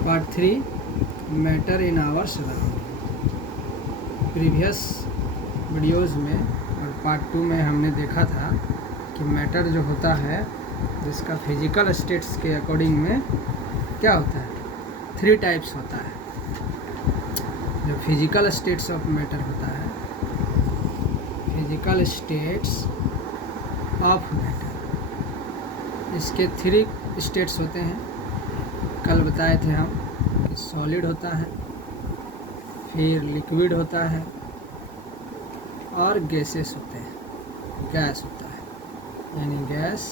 Part 3 matter in our surrounding. Previous videos में और part 2 में हमने देखा था कि मैटर जो होता है जिसका फिजिकल स्टेट्स के अकॉर्डिंग में क्या होता है, 3 टाइप्स होता है। जो फिजिकल स्टेट्स ऑफ मैटर होता है, फिजिकल स्टेट्स ऑफ मैटर, इसके 3 स्टेट्स होते हैं। कल बताए थे हम कि सॉलिड होता है, फिर लिक्विड होता है और गैसेस होते हैं, गैस होता है, यानी गैस,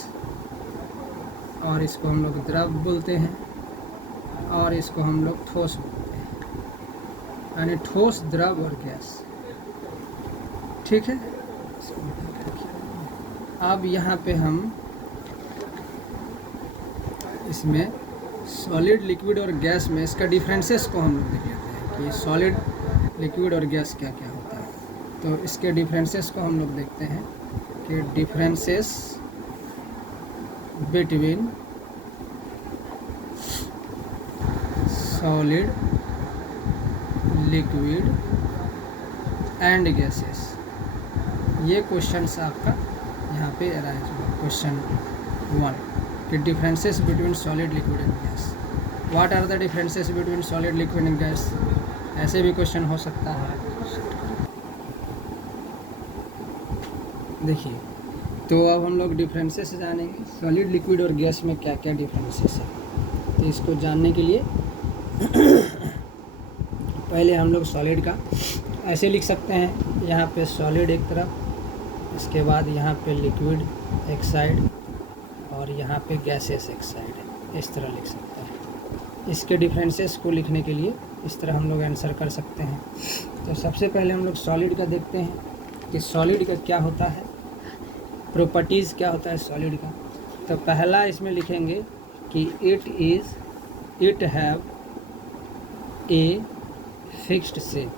और इसको हम लोग द्रव बोलते हैं और इसको हम लोग ठोस बोलते हैं, यानी ठोस, द्रव और गैस। ठीक है। अब यहाँ पे हम इसमें सॉलिड, लिक्विड और गैस में इसका डिफरेंसेस को हम लोग देख लेते हैं कि सॉलिड, लिक्विड और गैस क्या क्या होता है। तो इसके डिफरेंसेस को हम लोग देखते हैं कि differences between solid, liquid and gases. ये क्वेश्चन आपका यहाँ पे अराइज हुआ, क्वेश्चन 1 कि differences between solid, liquid and gas. What are the differences between solid, liquid and gas. ऐसे भी क्वेश्चन हो सकता है। देखिए, तो अब हम लोग डिफरेंसेस जानेंगे सॉलिड, लिक्विड और गैस में क्या क्या डिफरेंसेस है। तो इसको जानने के लिए पहले हम लोग सॉलिड का ऐसे लिख सकते हैं, यहाँ पे सॉलिड एक तरफ, इसके बाद यहाँ पे लिक्विड एक साइड और यहाँ पे गैसेस एक साइड, इस तरह लिख सकते हैं। इसके डिफरेंसेस को लिखने के लिए इस तरह हम लोग आंसर कर सकते हैं। तो सबसे पहले हम लोग सॉलिड का देखते हैं कि सॉलिड का क्या होता है, प्रॉपर्टीज़ क्या होता है सॉलिड का। तो पहला इसमें लिखेंगे कि it have a fixed shape,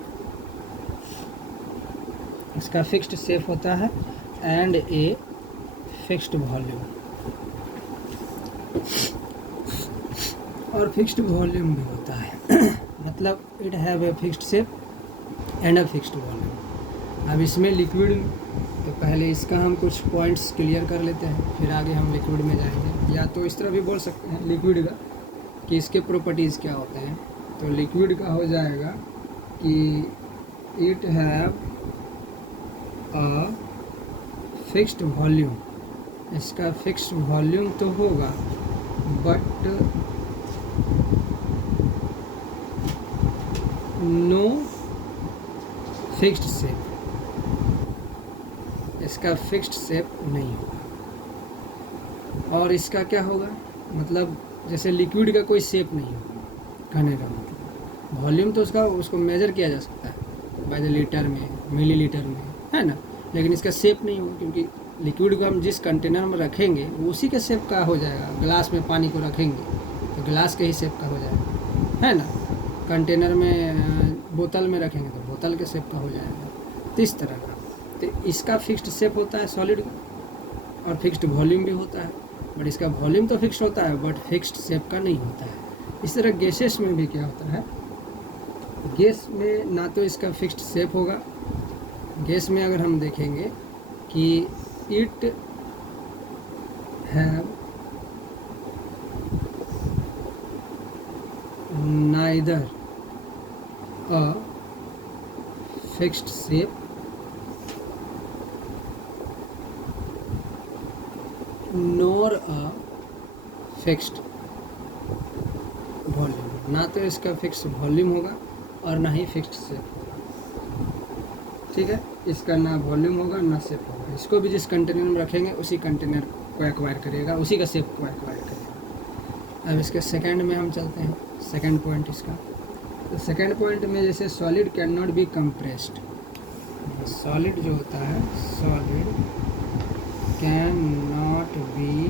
इसका फिक्स्ड शेप होता है, एंड ए फिक्स्ड वॉल्यूम, और फिक्स्ड वॉल्यूम भी होता है। मतलब it have a fixed shape and a fixed volume. अब इसमें लिक्विड, तो पहले इसका हम कुछ पॉइंट्स क्लियर कर लेते हैं, फिर आगे हम लिक्विड में जाएंगे। या तो इस तरह भी बोल सकते हैं लिक्विड का कि इसके प्रॉपर्टीज़ क्या होते हैं। तो लिक्विड का हो जाएगा कि it have a fixed volume, इसका फिक्स्ड वॉल्यूम तो होगा बट नो फिक्स्ड शेप, इसका फिक्स्ड शेप नहीं होगा। और इसका क्या होगा, मतलब जैसे लिक्विड का कोई शेप नहीं होगा, कहने का मतलब वॉल्यूम तो उसको मेजर किया जा सकता है बाय द लीटर में, मिलीलीटर में, है ना, लेकिन इसका शेप नहीं होगा, क्योंकि लिक्विड को हम जिस कंटेनर में रखेंगे वो उसी के शेप का हो जाएगा। ग्लास में पानी को रखेंगे तो ग्लास के ही शेप का हो जाएगा, है ना। कंटेनर में, बोतल में रखेंगे तो बोतल के शेप का हो जाएगा। तो इस तरह का, तो इसका फिक्स्ड शेप होता है सॉलिड का, और फिक्स्ड वॉल्यूम भी होता है। बट इसका वॉल्यूम तो फिक्स्ड होता है बट फिक्स्ड शेप का नहीं होता है। इस तरह गैसेस में भी क्या होता है, गैस में ना तो इसका फिक्स्ड शेप होगा। गैस में अगर हम देखेंगे कि it have neither a fixed shape NOR a fixed volume, ना तो इसका फिक्स्ड वॉल्यूम होगा और ना ही फिक्स्ड शेप होगा। ठीक है, इसका ना वॉल्यूम होगा ना शेप होगा। इसको भी जिस कंटेनर में रखेंगे उसी कंटेनर को एक्वायर करेगा, उसी का शेप को एक्वायर करेगा। अब इसके सेकंड में हम चलते हैं, सेकंड पॉइंट इसका। तो सेकंड पॉइंट में जैसे solid can not be compressed, solid जो होता है, solid can not be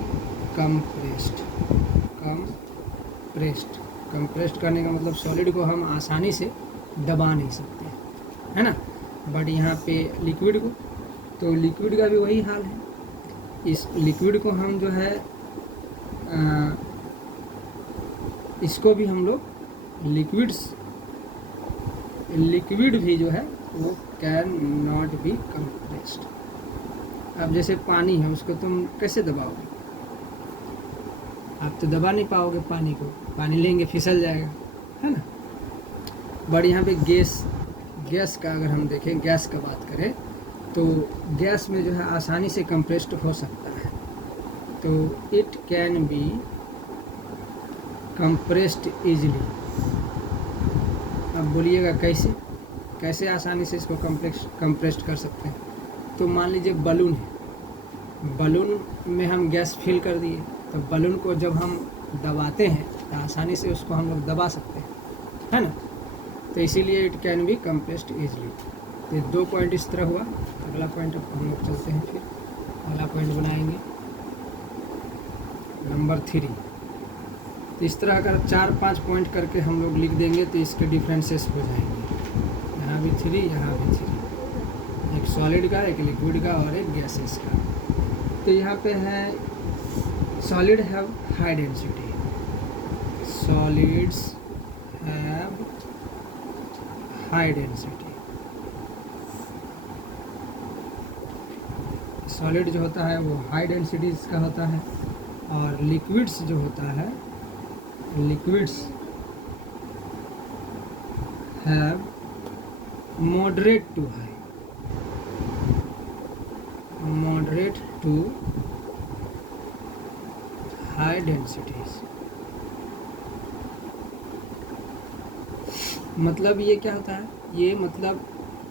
compressed. Compressed करने का मतलब सॉलिड को हम आसानी से दबा नहीं सकते, है ना। बट यहाँ पे लिक्विड को, तो लिक्विड का भी वही हाल है। इस लिक्विड को हम जो है इसको भी हम लोग लिक्विड भी जो है वो कैन नॉट बी कंप्रेस्ड। अब जैसे पानी है, उसको तुम कैसे दबाओगे? आप तो दबा नहीं पाओगे पानी को, पानी लेंगे फिसल जाएगा, है ना। बट यहाँ पे गैस का अगर हम देखें, गैस का बात करें तो गैस में जो है आसानी से कंप्रेस्ड हो सकता है, तो it can be compressed easily. अब बोलिएगा कैसे आसानी से इसको कंप्रेस्ड कर सकते हैं? तो मान लीजिए बलून है, बलून में हम गैस फिल कर दिए, तो बलून को जब हम दबाते हैं तो आसानी से उसको हम लोग दबा सकते हैं, है ना। तो इसीलिए it can be compressed easily. तो 2 पॉइंट इस तरह हुआ। अगला पॉइंट हम लोग चलते हैं, फिर अगला पॉइंट बनाएंगे नंबर 3। तो इस तरह अगर 4-5 पॉइंट करके हम लोग लिख देंगे तो इसके डिफरेंसेस हो जाएंगे। यहाँ भी 3, यहाँ भी 3, एक सॉलिड का, एक लिक्विड का और एक गैसेस का। तो यहाँ पे है solid have high density, solids have high density. Solid जो होता है वो हाई डेंसिटी का होता है, और लिक्विड्स जो होता है, liquids have moderate to high densities. मतलब ये क्या होता है? ये मतलब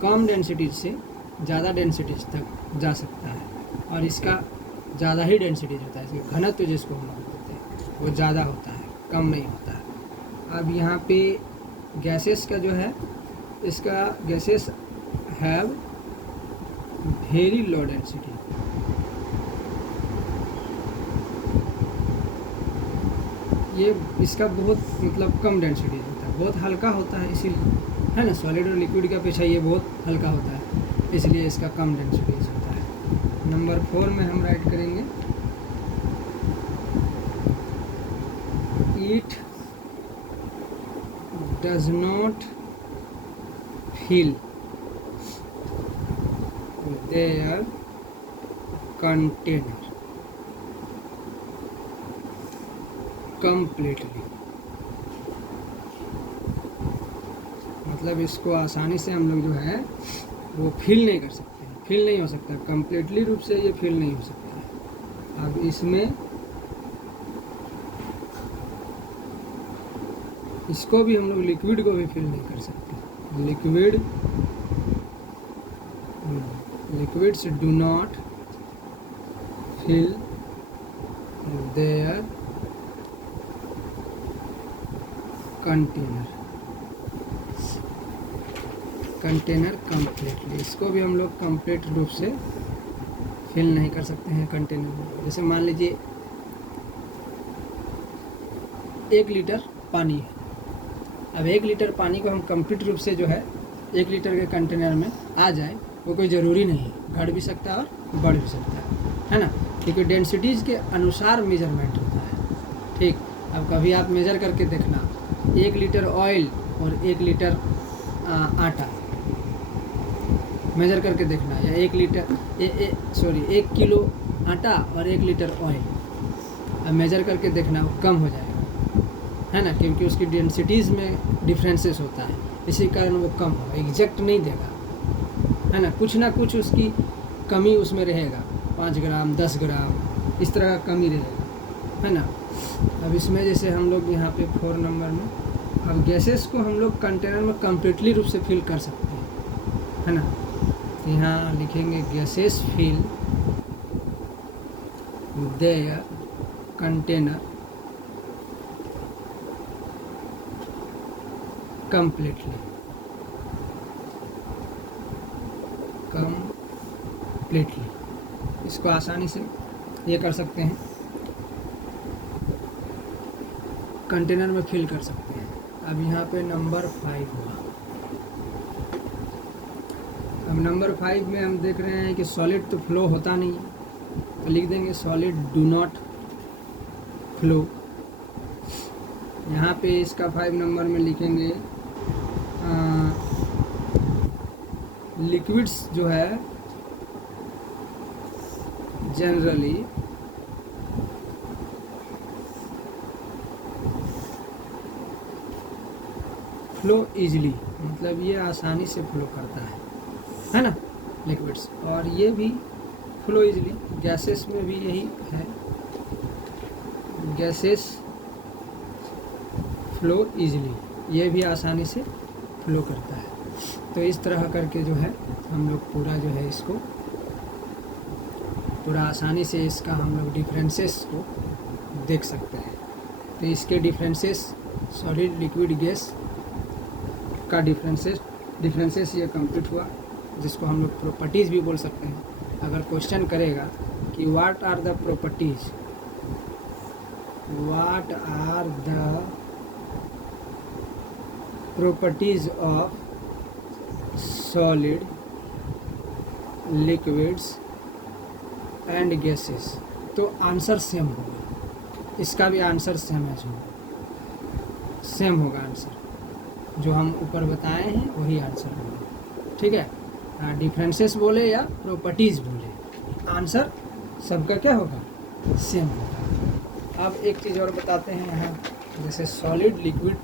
कम डेंसिटीज से ज़्यादा डेंसिटीज तक जा सकता है, और इसका ज़्यादा ही डेंसिटीज होता है, इसका घनत्व जिसको हम लोग बोलते हैं वो ज़्यादा होता है, कम नहीं होता है। अब यहाँ पे गैसेस का जो है, इसका gases have very low density. ये इसका बहुत मतलब कम डेंसिटी होता है, बहुत हल्का होता है इसीलिए, है ना। सॉलिड और लिक्विड के अपेक्षा ये बहुत हल्का होता है, इसलिए इसका कम डेंसिटी होता है। नंबर 4 में हम राइट करेंगे it does not fill their container completely. मतलब इसको आसानी से हम लोग जो है वो फिल नहीं कर सकते हैं, फिल नहीं हो सकता कंप्लीटली रूप से, ये फिल नहीं हो सकता है। अब इसमें इसको भी हम लोग लिक्विड को भी फिल नहीं कर सकते। Liquids do not fill their container completely. इसको भी हम लोग कंप्लीट रूप से फिल नहीं कर सकते हैं कंटेनर में। जैसे मान लीजिए 1 लीटर पानी है, अब 1 लीटर पानी को हम कंप्लीट रूप से जो है 1 लीटर के कंटेनर में आ जाए, वो कोई ज़रूरी नहीं है, घट भी सकता है और बढ़ भी सकता है ना, क्योंकि डेंसिटीज़ के अनुसार मेजरमेंट होता है। ठीक, अब कभी आप मेजर करके देखना, 1 लीटर ऑयल और 1 लीटर आटा मेजर करके देखना, या 1 किलो आटा और 1 लीटर ऑयल, अब मेजर करके देखना, वो कम हो जाएगा, है ना, क्योंकि उसकी डेंसिटीज़ में डिफरेंसेस होता है, इसी कारण वो कम होगा, एग्जैक्ट नहीं देगा, है ना। कुछ ना कुछ उसकी कमी उसमें रहेगा, 5 ग्राम 10 ग्राम इस तरह का कमी रहेगा, है ना। अब इसमें जैसे हम लोग यहाँ पे 4 नंबर में, अब गैसेस को हम लोग कंटेनर में कम्प्लीटली रूप से फिल कर सकते हैं, है ना। तो यहाँ लिखेंगे gases fill their container completely. इसको आसानी से ये कर सकते हैं, कंटेनर में फिल कर सकते हैं। अब यहाँ पे नंबर 5 हुआ। अब नंबर 5 में हम देख रहे हैं कि सॉलिड तो फ्लो होता नहीं है, तो लिख देंगे सॉलिड डू नॉट फ्लो। यहाँ पे इसका 5 नंबर में लिखेंगे लिक्विड्स जो है जनरली फ्लो इजली, मतलब ये आसानी से फ्लो करता है ना लिक्विड्स, और ये भी फ्लो इजली। गैसेस में भी यही है, गैसेस फ्लो इजली, ये भी आसानी से फ्लो करता है। तो इस तरह करके जो है हम लोग पूरा जो है इसको पूरा आसानी से इसका हम लोग डिफरेंसेस को देख सकते हैं। तो इसके डिफरेंसेस सॉलिड लिक्विड गैस का डिफरेंसेस ये कंप्लीट हुआ, जिसको हम लोग प्रॉपर्टीज़ भी बोल सकते हैं। अगर क्वेश्चन करेगा कि what are the properties of solid liquids and gases, तो आंसर सेम होगा, इसका भी आंसर सेम होगा आंसर जो हम ऊपर बताए हैं वही आंसर होगा। ठीक है, डिफरेंसेस बोले या प्रॉपर्टीज़ बोले, आंसर सबका क्या होगा, सेम होगा। अब एक चीज़ और बताते हैं यहाँ, जैसे सॉलिड लिक्विड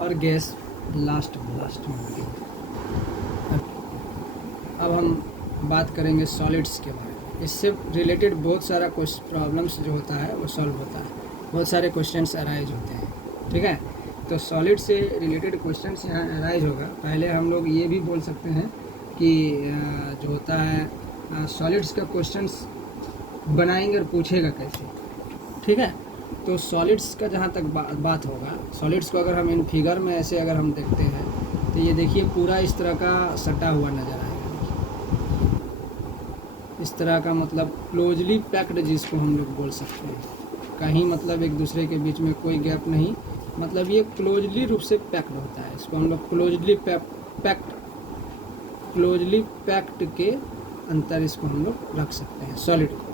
और गैस लास्ट में। अब हम बात करेंगे सॉलिड्स के बारे में। इससे रिलेटेड बहुत सारा प्रॉब्लम्स जो होता है वो सॉल्व होता है, बहुत सारे क्वेश्चंस अराइज होते हैं। ठीक है, तो सॉलिड से रिलेटेड क्वेश्चंस यहाँ अराइज होगा। पहले हम लोग ये भी बोल सकते हैं कि जो होता है सॉलिड्स का क्वेश्चंस बनाएंगे और पूछेगा कैसे। ठीक है, तो सॉलिड्स का जहाँ तक बात होगा, सॉलिड्स को अगर हम इन फिगर में ऐसे अगर हम देखते हैं तो ये देखिए पूरा इस तरह का सटा हुआ नज़र आएगा, इस तरह का, मतलब क्लोजली पैक्ड जिसको हम लोग बोल सकते हैं। कहीं मतलब एक दूसरे के बीच में कोई गैप नहीं, मतलब ये क्लोजली रूप से पैक्ड होता है। इसको हम लोग क्लोजली पैक्ड के अंतर इसको हम लोग रख सकते हैं सॉलिड को।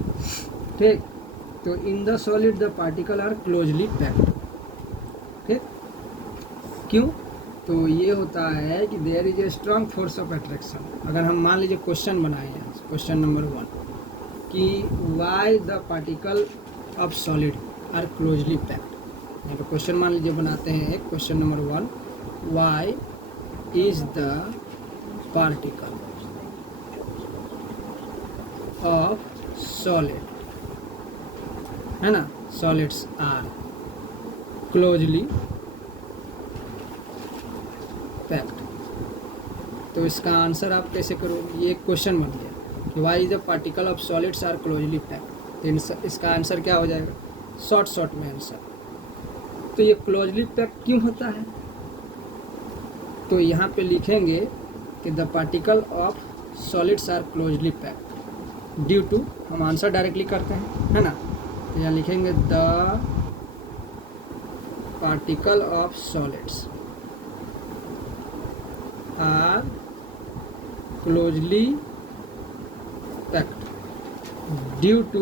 ठीक, तो in the solid the particle are closely packed. ठीक, क्यों? तो ये होता है कि there is a strong force of attraction. अगर हम मान लीजिए क्वेश्चन बनाए हैं, क्वेश्चन नंबर 1 कि why the particle of solid are closely packed. यहाँ पे क्वेश्चन मान लीजिए बनाते हैं एक, question number 1, why is the particle of solid, है ना, सॉलिड्स आर क्लोजली पैक्ड। तो इसका आंसर आप कैसे करोगे, ये एक क्वेश्चन बन गया कि why is the particle of solids are closely packed. तो इसका आंसर क्या हो जाएगा, शॉर्ट में आंसर। तो ये क्लोजली पैक्ड क्यों होता है, तो यहाँ पे लिखेंगे कि the particle of solids are closely packed due to, हम आंसर डायरेक्टली करते हैं, है ना। तो यहाँ लिखेंगे the particle of solids are closely packed due to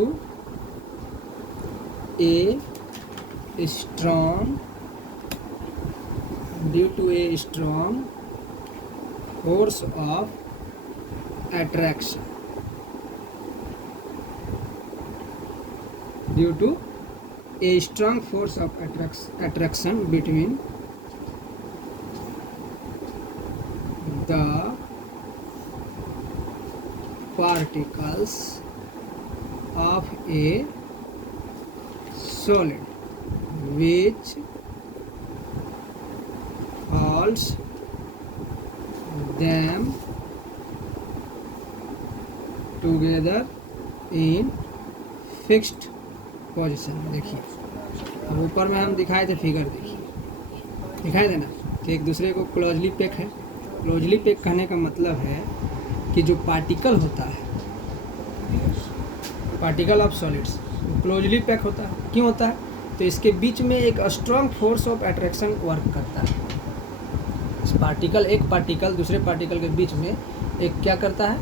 a strong force of attraction, due to a strong force of attraction between the particles of a solid which holds them together in fixed position। देखिए अब ऊपर में हम दिखाए थे figure, देखिए दिखाई देना कि एक दूसरे को क्लोजली पैक है। क्लोजली पैक कहने का मतलब है कि जो पार्टिकल होता है, particle of solids closely pack होता है। क्यों होता है, तो इसके बीच में एक strong force of attraction work करता है। इस पार्टिकल, एक पार्टिकल दूसरे पार्टिकल के बीच में एक क्या करता है,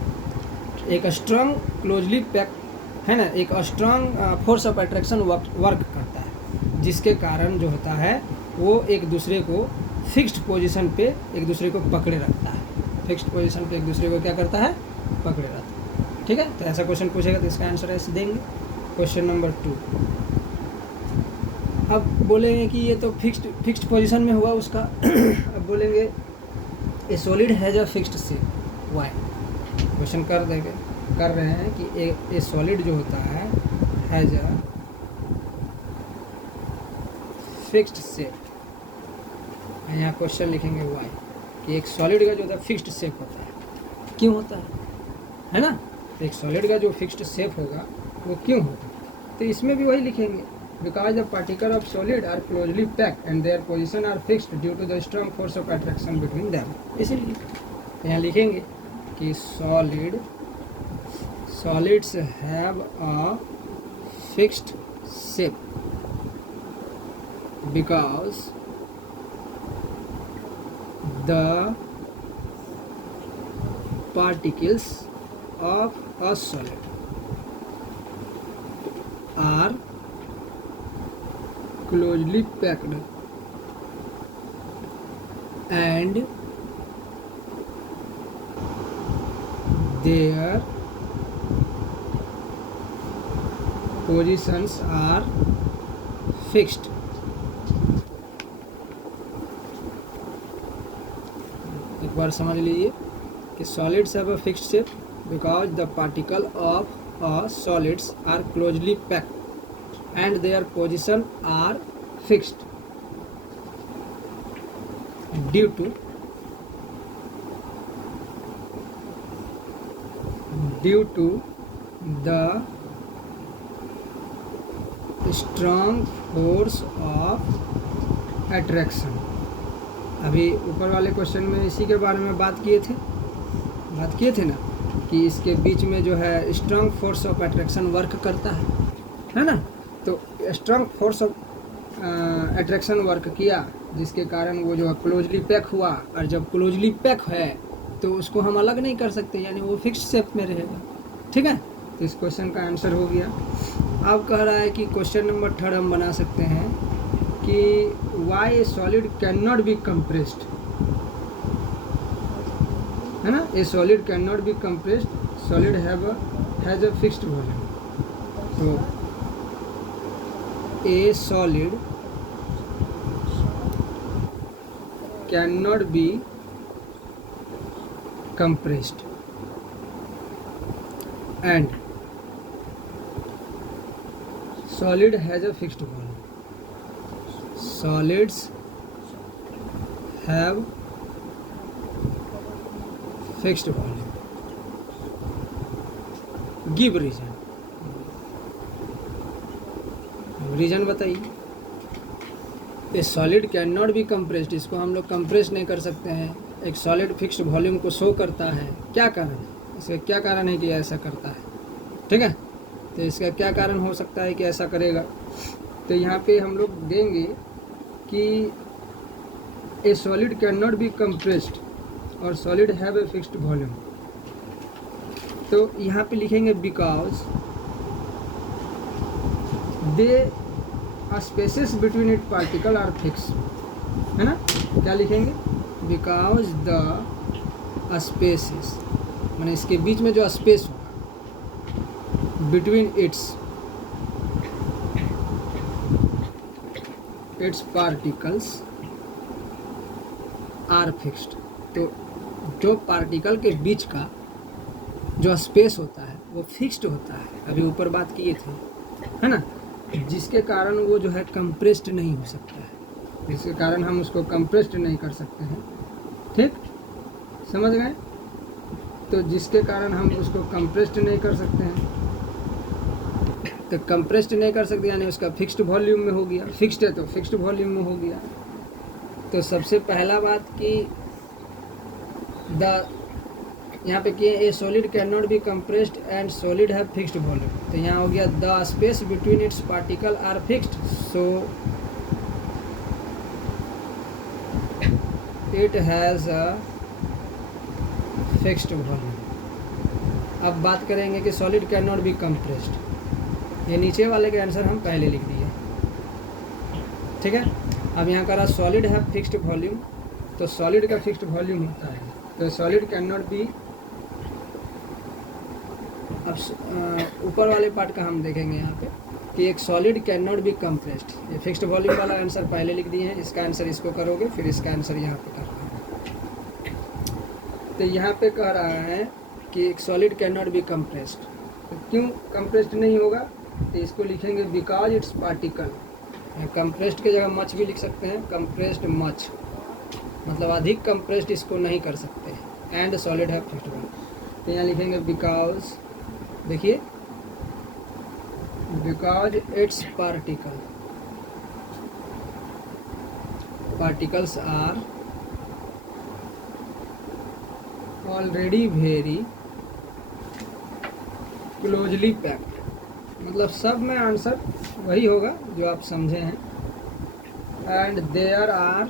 एक स्ट्रॉन्ग क्लोजली पैक, है ना, एक strong force of attraction work करता है, जिसके कारण जो होता है वो एक दूसरे को फिक्स्ड पोजीशन पे एक दूसरे को पकड़े रखता है, फिक्स्ड पोजीशन पे एक दूसरे को क्या करता है, पकड़े रखता है। ठीक है, तो ऐसा क्वेश्चन पूछेगा तो इसका आंसर ऐसे देंगे। क्वेश्चन नंबर 2, अब बोलेंगे कि ये तो फिक्स्ड पोजीशन में हुआ उसका अब बोलेंगे a solid has a fixed shape why. Question कर रहे हैं कि ए सॉलिड जो होता है हैज अ फिक्स्ड शेप, यहाँ क्वेश्चन लिखेंगे वाई, कि एक सॉलिड का जो होता है फिक्स्ड शेप होता है, क्यों होता है ना। तो एक सॉलिड का जो फिक्स्ड शेप होगा वो क्यों होता है, तो इसमें भी वही लिखेंगे, because the particle of solid are closely packed and their position are fixed due to the strong force of attraction between them. इसीलिए यहाँ लिखेंगे कि solids have a fixed shape because the particles of a solid are closely packed and their positions are fixed। एक बार समझ लीजिए कि solids have a fixed shape because the particle of a solids are closely packed and their position are fixed due to the strong force of attraction. अभी ऊपर वाले question में इसी के बारे में बात किए थे ना, कि इसके बीच में जो है strong force of attraction work करता है ना। तो strong force of attraction work किया, जिसके कारण वो जो है क्लोजली पैक हुआ, और जब क्लोजली पैक है तो उसको हम अलग नहीं कर सकते, यानी वो फिक्स्ड शेप में रहेगा। ठीक है, तो इस क्वेश्चन का आंसर हो गया। अब कह रहा है कि क्वेश्चन नंबर 3 हम बना सकते हैं कि why a solid can not be compressed, है ना। A solid can not be compressed, solid has a fixed volume. तो a solid can not be compressed and solid has a fixed volume. Solids have fixed volume. Give reason. Reason बताइए। A solid can not be compressed, इसको हम लोग compress नहीं कर सकते हैं। एक सॉलिड फिक्स्ड वॉल्यूम को शो करता है, क्या कारण है, इसका क्या कारण है कि ऐसा करता है। ठीक है, तो इसका क्या कारण हो सकता है कि ऐसा करेगा। तो यहाँ पे हम लोग देंगे कि a solid can not be compressed और solid have a fixed volume. तो यहाँ पे लिखेंगे because they spaces between it particle are fix, है ना। क्या लिखेंगे, बिकॉज द स्पेसेस, माने इसके बीच में जो स्पेस हो between its particles are fixed। तो जो पार्टिकल के बीच का जो स्पेस होता है वो फिक्स्ड होता है, अभी ऊपर बात किए थे, है ना, जिसके कारण वो जो है कंप्रेस्ड नहीं हो सकता है, जिसके कारण हम उसको कंप्रेस्ड नहीं कर सकते हैं। ठीक, समझ गए। तो जिसके कारण हम उसको कंप्रेस्ड नहीं कर सकते हैं, तो कंप्रेस्ड नहीं कर सकते यानी उसका फिक्स्ड वॉल्यूम में हो गया, फिक्स्ड है तो फिक्स्ड वॉल्यूम में हो गया। तो सबसे पहला बात कि यहाँ पे किए a solid can not be compressed and solid have fixed volume, तो यहाँ हो गया the space between its particle are fixed, so it has a fixed volume. अब बात करेंगे कि solid can not be compressed, ये नीचे वाले के आंसर हम पहले लिख दिए। ठीक है, अब यहाँ का रहा सॉलिड है फिक्स्ड वॉल्यूम, तो सॉलिड का फिक्स्ड वॉल्यूम होता है, तो सॉलिड कैन नॉट बी। अब ऊपर वाले पार्ट का हम देखेंगे यहाँ पे कि एक solid can not be compressed. ये फिक्स्ड वॉल्यूम वाला आंसर पहले लिख दिए हैं, इसका आंसर इसको करोगे, फिर इसका आंसर यहाँ पे कर रहा है। तो यहाँ पे कह रहा है कि एक solid can not be compressed, तो क्यों कंप्रेस्ड नहीं होगा, तो इसको लिखेंगे बिकॉज इट्स पार्टिकल। कंप्रेस्ड की जगह मच भी लिख सकते हैं, कंप्रेस्ड मच, मतलब अधिक कंप्रेस्ड इसको नहीं कर सकते, एंड सॉलिड है फिक्स्ड वॉल्यूम। तो यहाँ लिखेंगे बिकॉज, देखिए because it's particles are already very closely packed, मतलब सब में आंसर वही होगा जो आप समझे हैं। And there are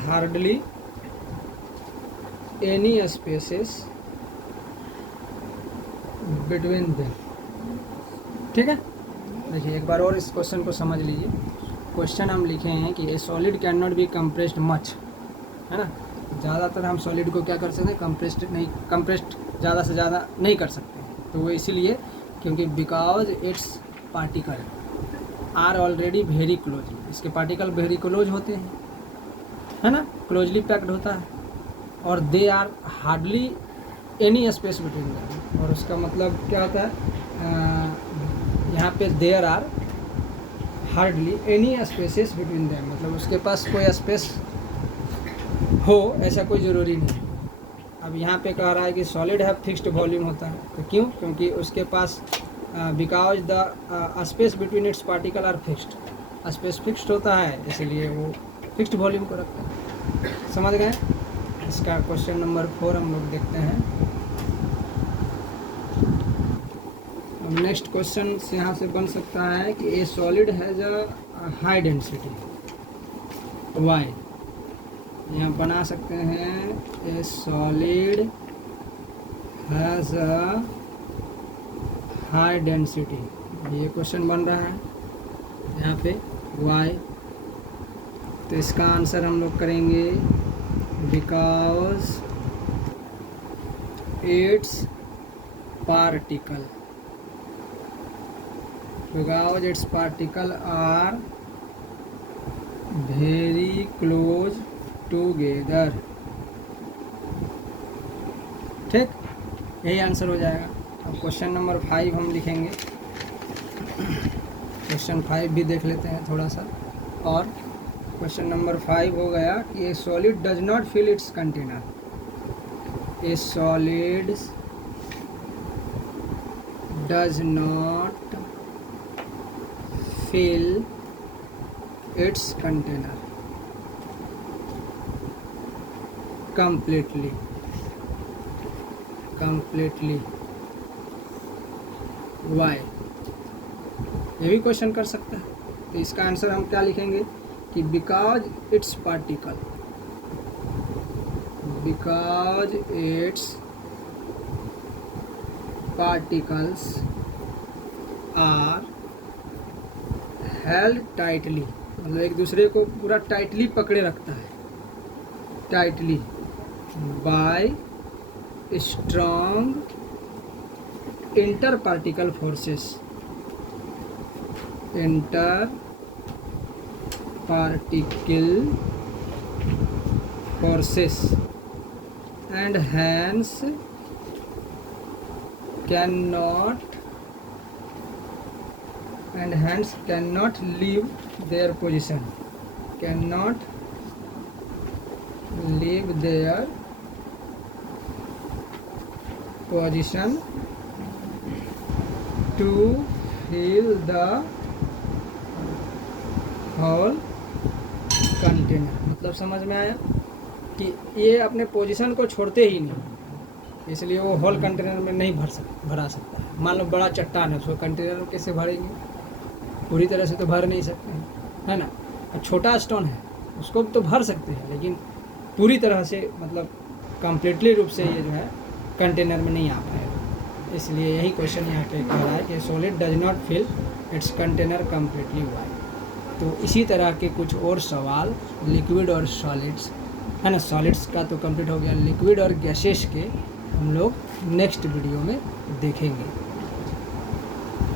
hardly any spaces between them. ठीक है, देखिए एक बार और इस क्वेश्चन को समझ लीजिए। क्वेश्चन हम लिखे हैं कि a solid can not be compressed much, है ना। ज़्यादातर हम सॉलिड को क्या कर सकते हैं, कंप्रेस्ड ज़्यादा से ज़्यादा नहीं कर सकते, तो वो इसीलिए क्योंकि because its particle are already very close, इसके पार्टिकल वेरी क्लोज होते हैं, है ना, क्लोजली पैक्ड होता है। और they are hardly any space between them, और उसका मतलब क्या होता है, यहाँ पे there are hardly any spaces between them, मतलब उसके पास कोई स्पेस हो ऐसा कोई ज़रूरी नहीं। अब यहाँ पे कह रहा है कि सॉलिड है फिक्स्ड वॉल्यूम होता है, तो क्यों, क्योंकि उसके पास because the space between its particle are fixed, space fixed होता है, इसलिए वो फिक्स्ड वॉल्यूम को रखता है। समझ गए। इसका क्वेश्चन नंबर 4 हम लोग देखते हैं। अब नेक्स्ट क्वेश्चन यहाँ से बन सकता है कि a solid has a high density, why. यहाँ बना सकते हैं a solid has a high density, ये क्वेश्चन बन रहा है यहाँ पे वाई। तो इसका आंसर हम लोग करेंगे because its particle are very close together. ठीक, यही आंसर हो जाएगा। अब क्वेश्चन नंबर 5 हम लिखेंगे। क्वेश्चन 5 भी देख लेते हैं थोड़ा सा। और क्वेश्चन नंबर 5 हो गया कि a solid does not fill its container. A solid does not fill its container completely। Why? ये भी क्वेश्चन कर सकता है। तो इसका आंसर हम क्या लिखेंगे कि because its particles are held tightly, मतलब एक दूसरे को पूरा टाइटली पकड़े रखता है, tightly by strong inter particle forces and hence can not leave their position, to fill the whole container। मतलब समझ में आया कि ये अपने पोजीशन को छोड़ते ही नहीं, इसलिए वो होल कंटेनर में नहीं भरा सकता है। मान लो बड़ा चट्टान है, उसको कंटेनर में कैसे भरेंगे, पूरी तरह से तो भर नहीं सकते हैं, है ना। और छोटा स्टोन है, उसको तो भर सकते हैं, लेकिन पूरी तरह से मतलब कम्प्लीटली रूप से ये जो है कंटेनर में नहीं आ पाएगा। इसलिए यही क्वेश्चन यहाँ पे कह रहा है कि solid does not fill its container completely why. तो इसी तरह के कुछ और सवाल लिक्विड और सॉलिड्स है ना, सॉलिड्स का तो कंप्लीट हो गया, लिक्विड और गैसेस के हम लोग नेक्स्ट वीडियो में देखेंगे।